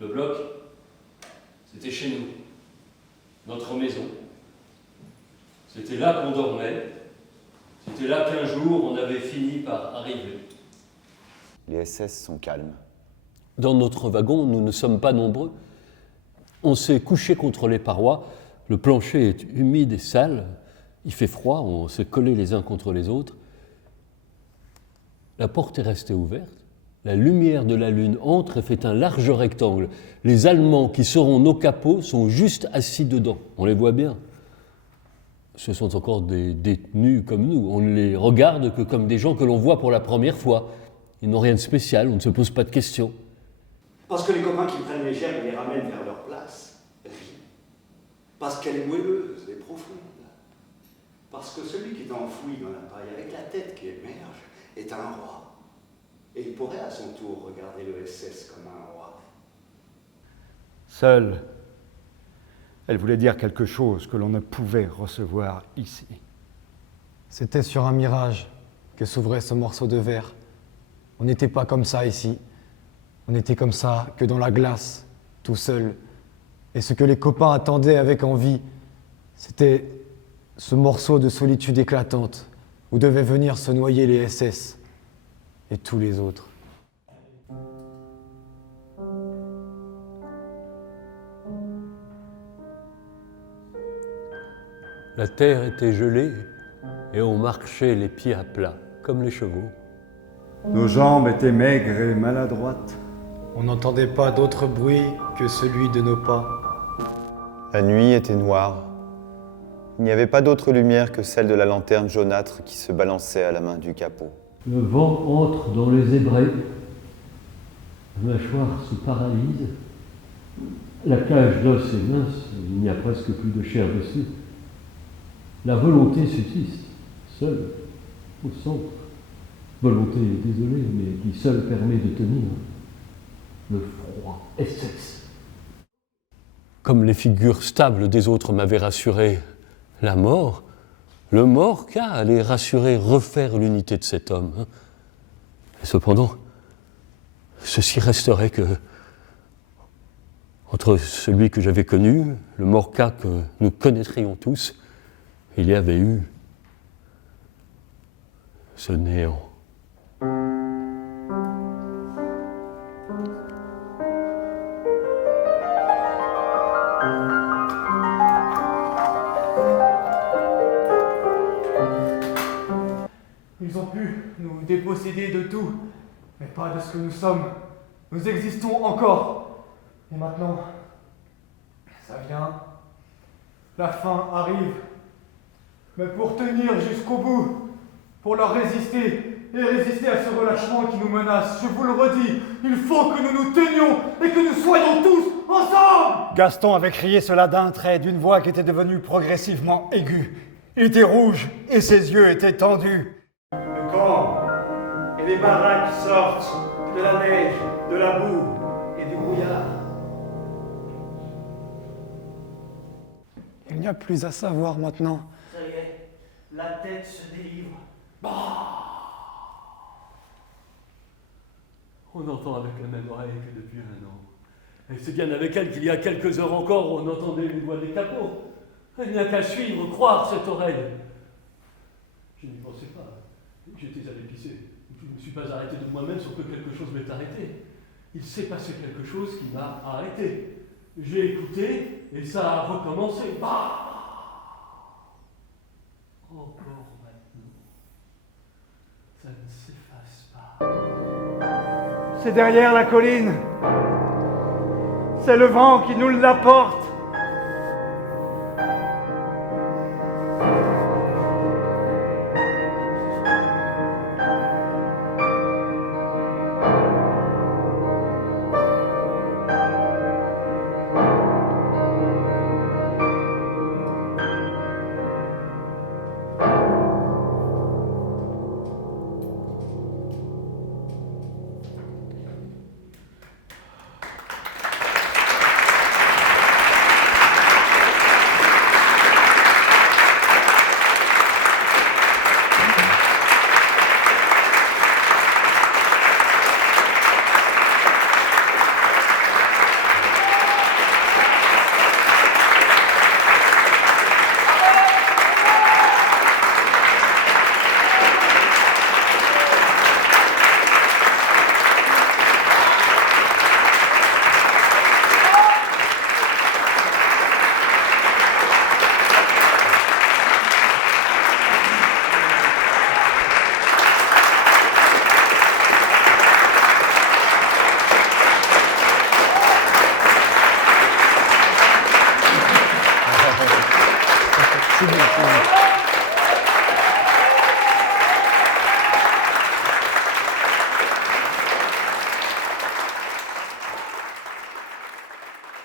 Le bloc, c'était chez nous, notre maison. C'était là qu'on dormait. C'était là qu'un jour on avait fini par arriver. Les SS sont calmes. Dans notre wagon, nous ne sommes pas nombreux. On s'est couché contre les parois. Le plancher est humide et sale. Il fait froid. On s'est collés les uns contre les autres. La porte est restée ouverte. La lumière de la lune entre et fait un large rectangle. Les Allemands qui seront nos capots sont juste assis dedans. On les voit bien. Ce sont encore des détenus comme nous. On ne les regarde que comme des gens que l'on voit pour la première fois. Ils n'ont rien de spécial, on ne se pose pas de questions. Parce que les copains qui prennent les germes et les ramènent vers leur place rient. Parce qu'elle est moelleuse et profonde. Parce que celui qui est enfoui dans la paille avec la tête qui émerge est un roi. Et il pourrait à son tour regarder le SS comme un roi. Seule, elle voulait dire quelque chose que l'on ne pouvait recevoir ici. C'était sur un mirage que s'ouvrait ce morceau de verre. On n'était pas comme ça ici. On était comme ça que dans la glace, tout seul. Et ce que les copains attendaient avec envie, c'était ce morceau de solitude éclatante où devaient venir se noyer les SS et tous les autres. La terre était gelée et on marchait les pieds à plat, comme les chevaux. Nos jambes étaient maigres et maladroites. On n'entendait pas d'autre bruit que celui de nos pas. La nuit était noire. Il n'y avait pas d'autre lumière que celle de la lanterne jaunâtre qui se balançait à la main du capot. Le vent entre dans les zébrés. La mâchoire se paralyse. La cage d'os est mince, il n'y a presque plus de chair dessus. La volonté subsiste, seule, au centre. Volonté, désolée, mais qui seule permet de tenir. Le froid SS. Comme les figures stables des autres m'avaient rassuré, la mort, le mort qu'à aller rassurer, refaire l'unité de cet homme. Et cependant, ceci resterait que, entre celui que j'avais connu, le Morca que nous connaîtrions tous, il y avait eu ce néant. Ils ont pu nous déposséder de tout, mais pas de ce que nous sommes. Nous existons encore. Et maintenant, ça vient. La fin arrive. Mais pour tenir jusqu'au bout, pour leur résister, et résister à ce relâchement qui nous menace, je vous le redis, il faut que nous nous tenions et que nous soyons tous ensemble. Gaston avait crié cela d'un trait, d'une voix qui était devenue progressivement aiguë. Il était rouge et ses yeux étaient tendus. Le camp et les baraques sortent de la neige, de la boue et du brouillard. Il n'y a plus à savoir maintenant. Ça y est, la tête se délivre. On entend avec la même oreille que depuis un an. Et c'est bien avec elle qu'il y a quelques heures encore on entendait les voix des capots. Il n'y a qu'à suivre, croire cette oreille. Je n'y pensais pas. J'étais allé pisser. Je ne me suis pas arrêté de moi-même sauf que quelque chose m'est arrêté. Il s'est passé quelque chose qui m'a arrêté. J'ai écouté et ça a recommencé. Encore maintenant. Ça ne s'efface pas. C'est derrière la colline. C'est le vent qui nous l'apporte. Merci beaucoup.